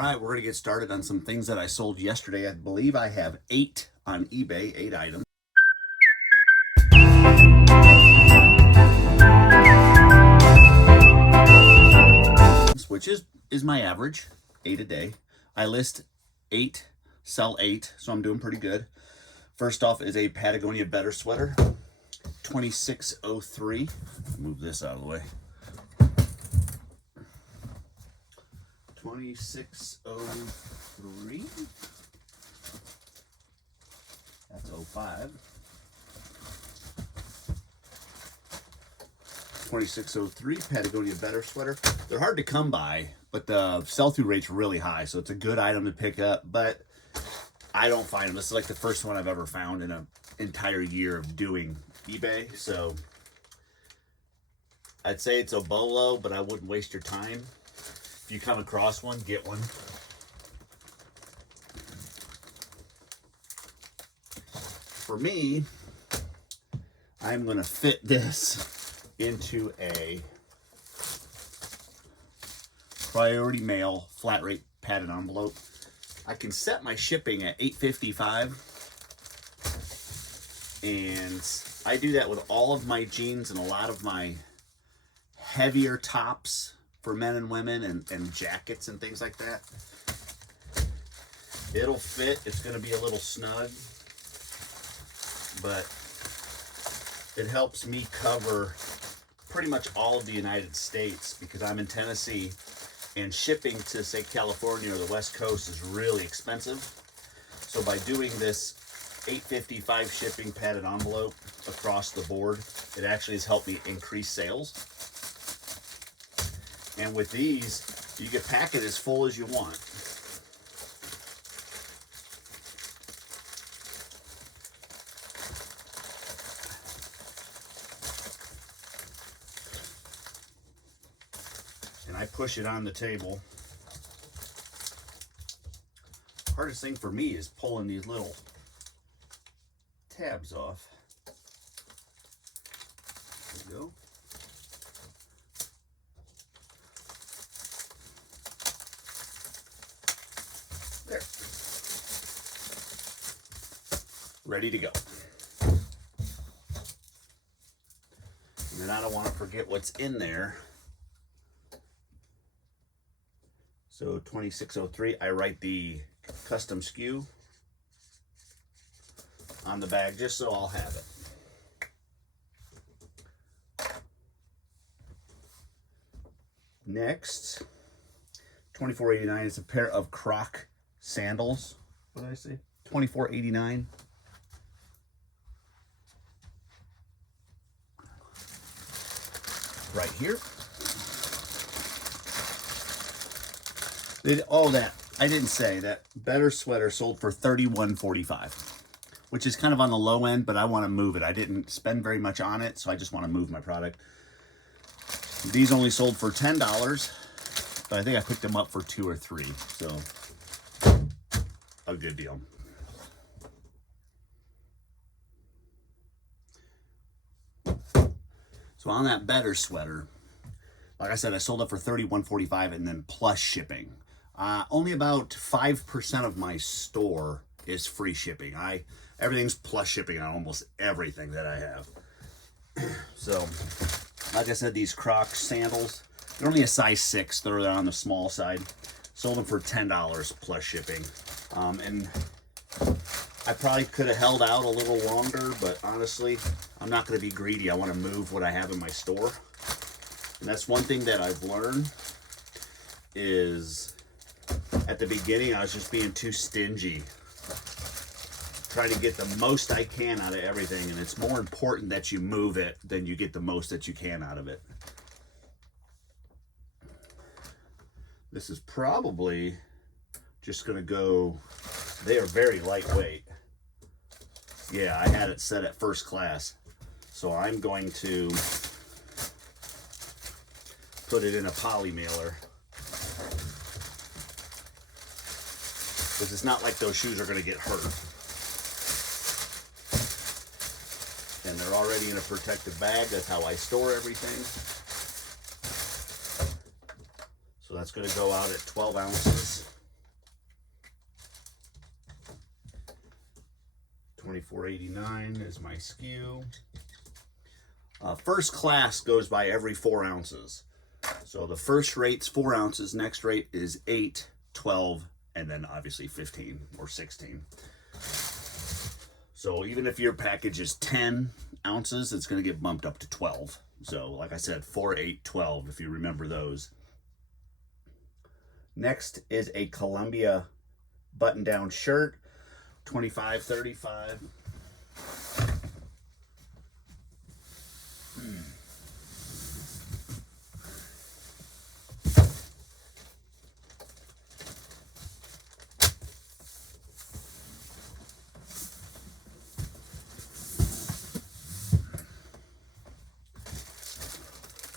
right, we're going to get started on some things that I sold yesterday. I believe I have 8 on eBay, 8 items. Which is my average, 8 a day. I list 8, sell 8, so I'm doing pretty good. First off is a Patagonia Better sweater, 2603. Move this out of the way. 2603. That's 05. 2603 Patagonia Better sweater. They're hard to come by, but the sell-through rate's really high, so it's a good item to pick up, but I don't find them. This is like the first one I've ever found in an entire year of doing eBay, so I'd say it's a bolo, but I wouldn't waste your time. If you come across one, get one. For me, I'm gonna fit this into a Priority Mail flat rate padded envelope. I can set my shipping at $8.55, and I do that with all of my jeans and a lot of my heavier tops for men and women and jackets and things like that. It'll fit. It's going to be a little snug, but it helps me cover pretty much all of the United States because I'm in Tennessee, and shipping to, say, California or the West Coast is really expensive. So by doing this $8.55 shipping padded envelope across the board, it actually has helped me increase sales. And with these, you can pack it as full as you want. And I push it on the table. Hardest thing for me is pulling these little tabs off. There we go. There. Ready to go. And then I don't want to forget what's in there. So 2603, I write the custom SKU on the bag just so I'll have it. Next, 24.89 is a pair of Croc sandals. What did I say? 24.89. Right here. I didn't say that Better sweater sold for $31.45, which is kind of on the low end, but I want to move it. I didn't spend very much on it, so I just want to move my product. These only sold for $10, but I think I picked them up for 2 or 3, so a good deal. So on that Better sweater, like I said, I sold it for $31.45 and then plus shipping. Only about 5% of my store is free shipping. Everything's plus shipping on almost everything that I have. So, like I said, these Croc sandals, they're only a size 6. They're on the small side. Sold them for $10 plus shipping. And I probably could have held out a little longer, but honestly, I'm not going to be greedy. I want to move what I have in my store. And that's one thing that I've learned is at the beginning, I was just being too stingy, trying to get the most I can out of everything. And it's more important that you move it than you get the most that you can out of it. This is probably just going to go, they are very lightweight. Yeah, I had it set at first class. So I'm going to put it in a poly mailer. Because it's not like those shoes are going to get hurt. And they're already in a protective bag. That's how I store everything. So that's going to go out at 12 ounces. $24.89 is my SKU. First class goes by every 4 ounces. So the first rate's 4 ounces, next rate is 8, 12, and then obviously 15 or 16. So even if your package is 10 ounces, it's going to get bumped up to 12. So like I said, 4, 8, 12, if you remember those. Next is a Columbia button-down shirt, $25.35.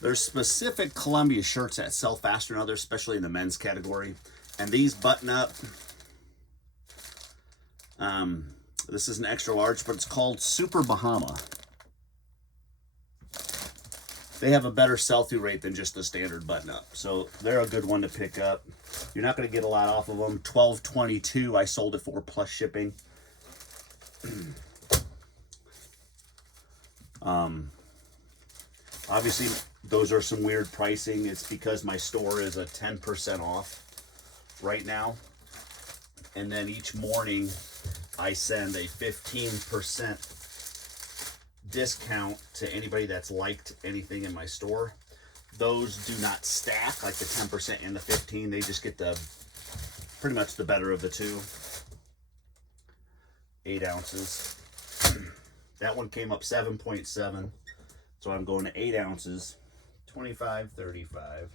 There's specific Columbia shirts that sell faster than others, especially in the men's category. And these button up. This is an extra large, but it's called Super Bahama. They have a better sell-through rate than just the standard button up. So they're a good one to pick up. You're not going to get a lot off of them. $12.22 I sold it for plus shipping. Obviously, those are some weird pricing. It's because my store is a 10% off right now. And then each morning, I send a 15% discount to anybody that's liked anything in my store. Those do not stack, like the 10% and the 15. They just get the pretty much the better of the two. 8 ounces. That one came up 7.7. So I'm going to 8 ounces, $25.35.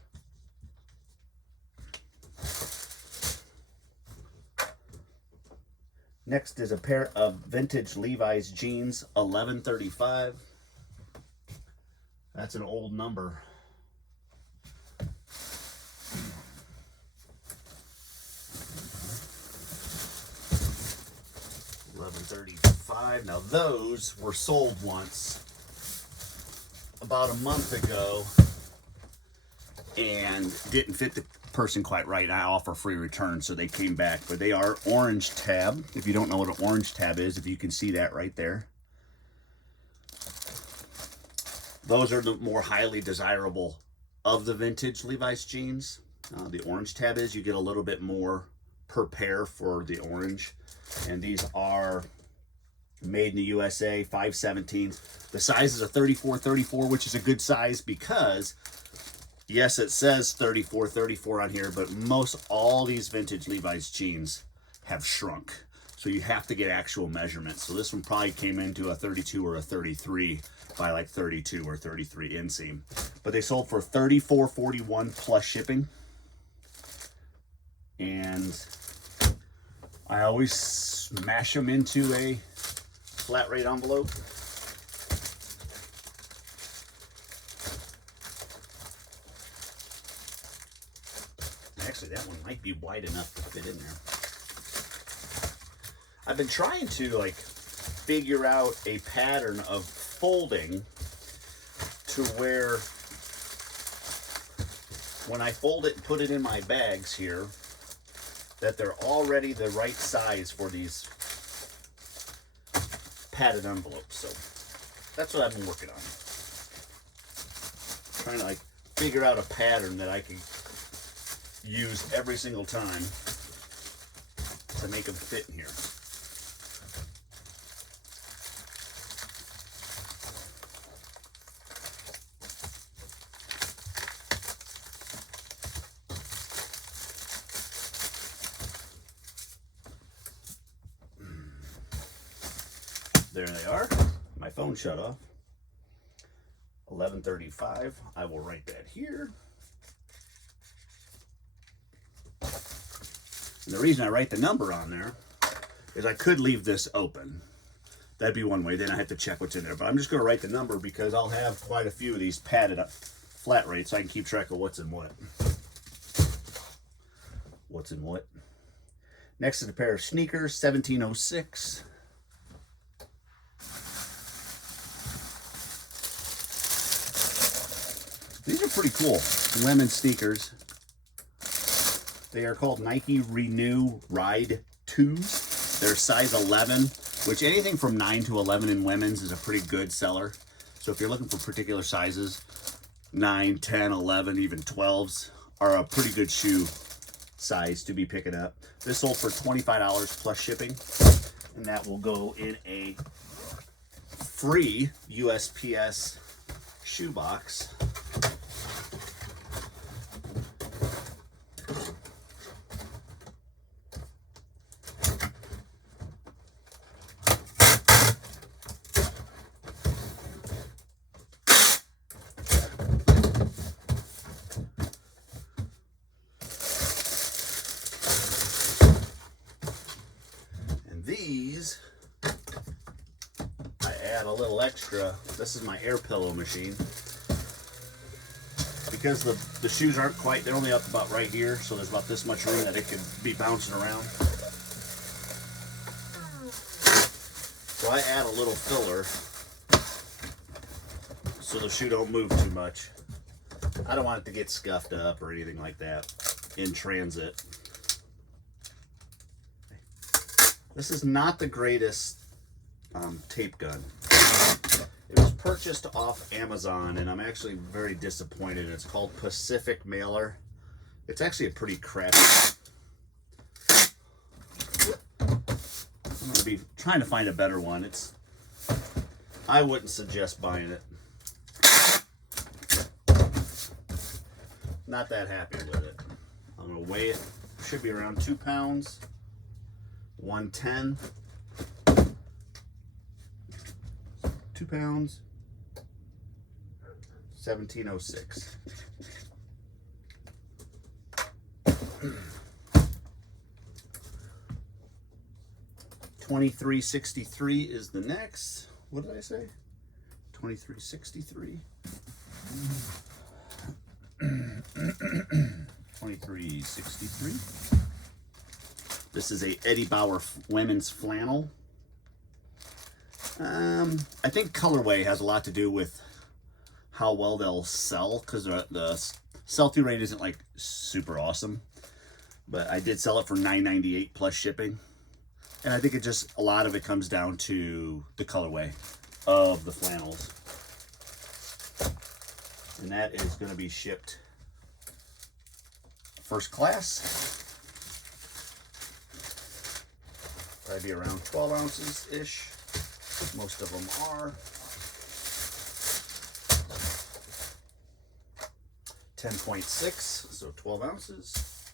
Next is a pair of vintage Levi's jeans, $11.35. That's an old number. $11.35. Now those were sold once about a month ago and didn't fit the person quite right. I offer free return, so they came back, but they are orange tab. If you don't know what an orange tab is, if you can see that right there, those are the more highly desirable of the vintage Levi's jeans. The orange tab is you get a little bit more per pair for the orange, and these are made in the USA, 5/17. The size is a 34-34, which is a good size because, yes, it says 34-34 on here, but most all these vintage Levi's jeans have shrunk. So you have to get actual measurements. So this one probably came into a 32 or a 33 by like 32 or 33 inseam. But they sold for $34.41 plus shipping. And I always smash them into a flat rate envelope. Actually, that one might be wide enough to fit in there. I've been trying to figure out a pattern of folding to where when I fold it and put it in my bags here, that they're already the right size for these padded envelopes. So that's what I've been working on. Trying to figure out a pattern that I can use every single time to make them fit in here. There they are. My phone shut off. 11:35. I will write that here. And the reason I write the number on there is I could leave this open. That'd be one way. Then I have to check what's in there. But I'm just going to write the number because I'll have quite a few of these padded up flat rates so I can keep track of what's in what. What's in what. Next is a pair of sneakers, 1706. These are pretty cool. Women's sneakers. They are called Nike Renew Ride 2s. They're size 11, which anything from 9 to 11 in women's is a pretty good seller. So if you're looking for particular sizes, 9, 10, 11, even 12s are a pretty good shoe size to be picking up. This sold for $25 plus shipping, and that will go in a free USPS shoe box. These, I add a little extra. This is my air pillow machine. Because the shoes aren't quite, they're only up about right here, so there's about this much room that it could be bouncing around. So I add a little filler so the shoe don't move too much. I don't want it to get scuffed up or anything like that in transit. This is not the greatest tape gun. It was purchased off Amazon, and I'm actually very disappointed. It's called Pacific Mailer. It's actually a pretty crappy. I'm going to be trying to find a better one. I wouldn't suggest buying it. Not that happy with it. I'm going to weigh it. Should be around 2 pounds. 110, 2 pounds, 1706. $23.63 is the next. What did I say? $23.63. $23.63. This is a Eddie Bauer women's flannel. I think colorway has a lot to do with how well they'll sell, because the sell-through rate isn't like super awesome. But I did sell it for $9.98 plus shipping. And I think it just, a lot of it comes down to the colorway of the flannels. And that is going to be shipped first class. Probably be around 12 ounces-ish. Most of them are. 10.6, so 12 ounces.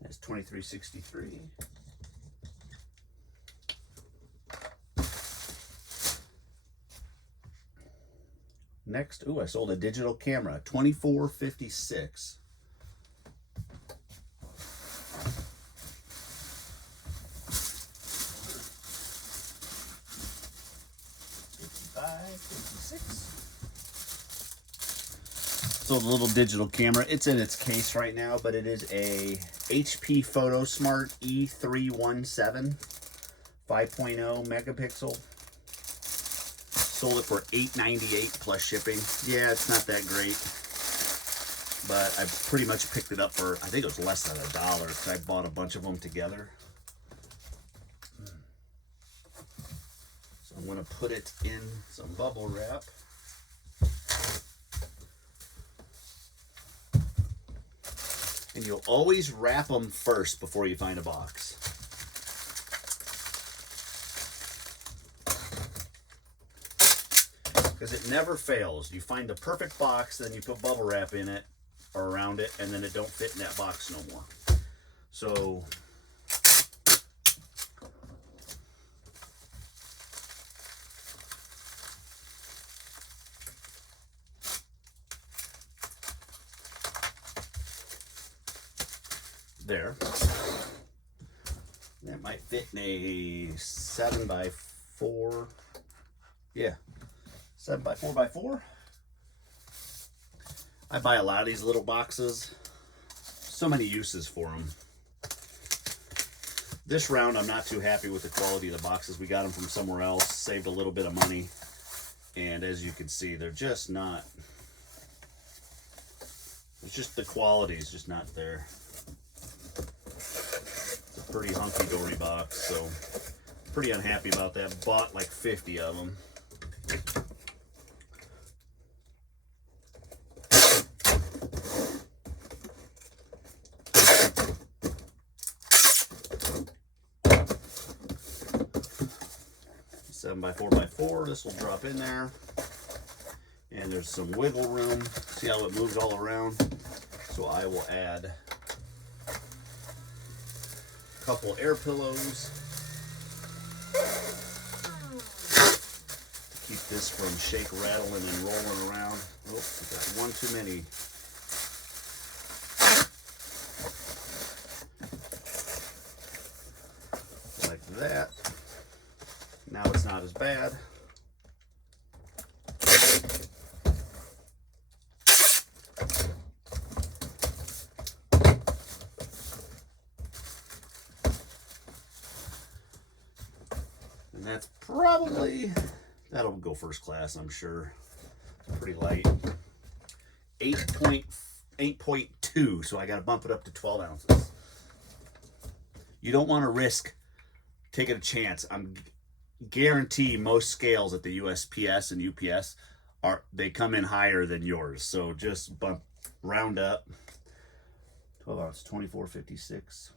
That's $23.63. Next, ooh, I sold a digital camera, $24.56. So the little digital camera, it's in its case right now, but it is a HP PhotoSmart E317 5.0 megapixel. Sold it for $8.98 plus shipping. Yeah, it's not that great, but I pretty much picked it up for, I think it was less than $1 because I bought a bunch of them together. So I'm going to put it in some bubble wrap. And you'll always wrap them first before you find a box. Because it never fails. You find the perfect box, then you put bubble wrap in it or around it, and then it don't fit in that box no more. So there. That might fit in a 7x4. Yeah, 7x4x4. I buy a lot of these little boxes. So many uses for them. This round, I'm not too happy with the quality of the boxes. We got them from somewhere else, saved a little bit of money. And as you can see, they're just not, it's just the quality is just not there. pretty hunky-dory box, so pretty unhappy about that. Bought like 50 of them. Seven by 4x4. This will drop in there, and there's some wiggle room. See how it moves all around? So I will add a couple air pillows to keep this from shake, rattling, and rolling around. Oh, we got one too many. Like that. Now it's not as bad. And that's probably, that'll go first class, I'm sure. Pretty light. 8.2, so I got to bump it up to 12 ounces. You don't want to risk taking a chance. I'm guarantee most scales at the USPS and UPS they come in higher than yours, so just round up. 12 ounce, 24.56.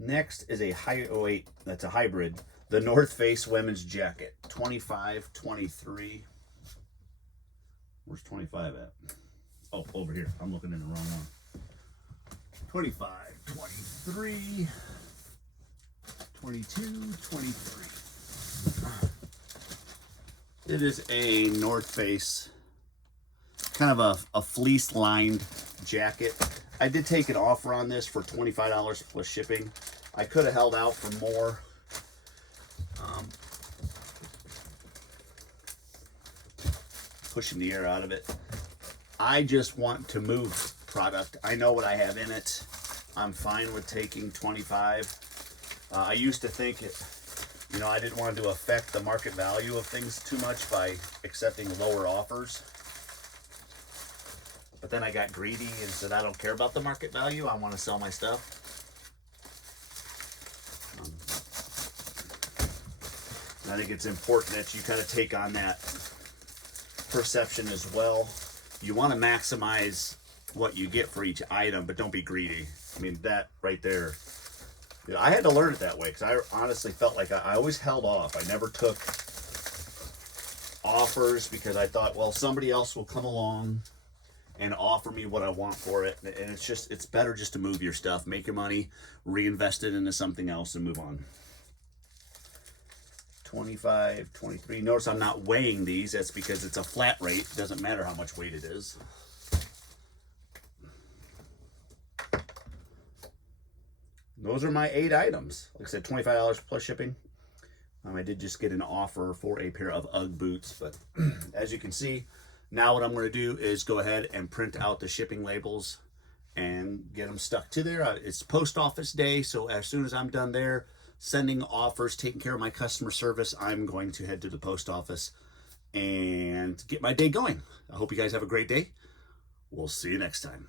Next is a that's a hybrid, the North Face women's jacket, 25.23. Where's 25 at? Oh, over here. I'm looking in the wrong one. 25, 23, 22, 23. It is a North Face, kind of a fleece lined jacket. I did take an offer on this for $25 plus shipping. I could have held out for more. Pushing the air out of it. I just want to move product. I know what I have in it. I'm fine with taking 25. I used to think I didn't want to affect the market value of things too much by accepting lower offers. But then I got greedy and said, I don't care about the market value. I want to sell my stuff. And I think it's important that you kind of take on that perception as well. You want to maximize what you get for each item, but don't be greedy. I mean, that right there, I had to learn it that way because I honestly felt like I always held off. I never took offers because I thought, well, somebody else will come along and offer me what I want for it. And it's better just to move your stuff, make your money, reinvest it into something else, and move on. 25, 23. Notice I'm not weighing these. That's because it's a flat rate. It doesn't matter how much weight it is. Those are my 8 items. Like I said, $25 plus shipping. I did just get an offer for a pair of UGG boots, but as you can see, now what I'm going to do is go ahead and print out the shipping labels and get them stuck to there. It's post office day, so as soon as I'm done there, sending offers, taking care of my customer service, I'm going to head to the post office and get my day going. I hope you guys have a great day. We'll see you next time.